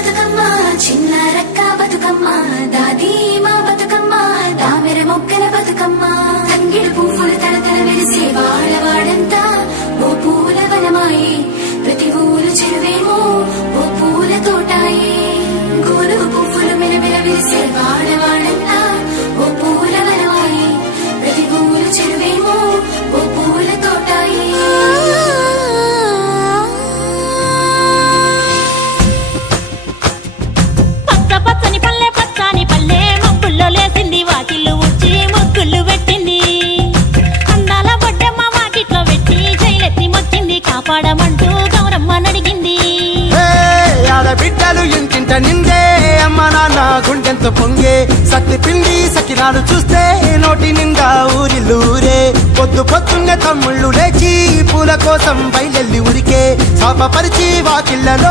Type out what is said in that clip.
బతుకమ్మ చిన్న రక్క బతుకమ్మ దాది మా బతుకమ్మ దామెర మొక్కల బతుకమ్మ తంగిడు పువ్వులు తలతల వెలిసే వాడవాడంతా ఓ పూల వనమాయే ప్రతి ఊరు చెరువేమో ఓ పూల తోటాయే గోలు పువ్వులు మెలమెల వెలిసే వాడవాడంతా ఓ పూల వనమాయే ప్రతి ఊరు చెరువేమో ఓ పూల తోటాయే లేసింది వాకిళ్ళు ఉచ్చి ముగ్గుళ్ళు పెట్టింది అందాల బొడ్డమ్మ వాకిట్లో పెట్టి జైలెత్తి మొచ్చింది కాపాడమంటూ గౌరమ్మ నడిగింది ఆడబిడ్డలు ఇంటింట నిందే అమ్మ నాన్న గుండెంత పొంగే సత్తి పిండి సకినాలు చూస్తే నోటి నిండా ఊరిల్లూరే పొద్దు పొద్దున్నే తమ్ముళ్ళు లేచి పూల కోసం బయలెల్లి ఉరికే శాపపరిచి వాకిళ్లలో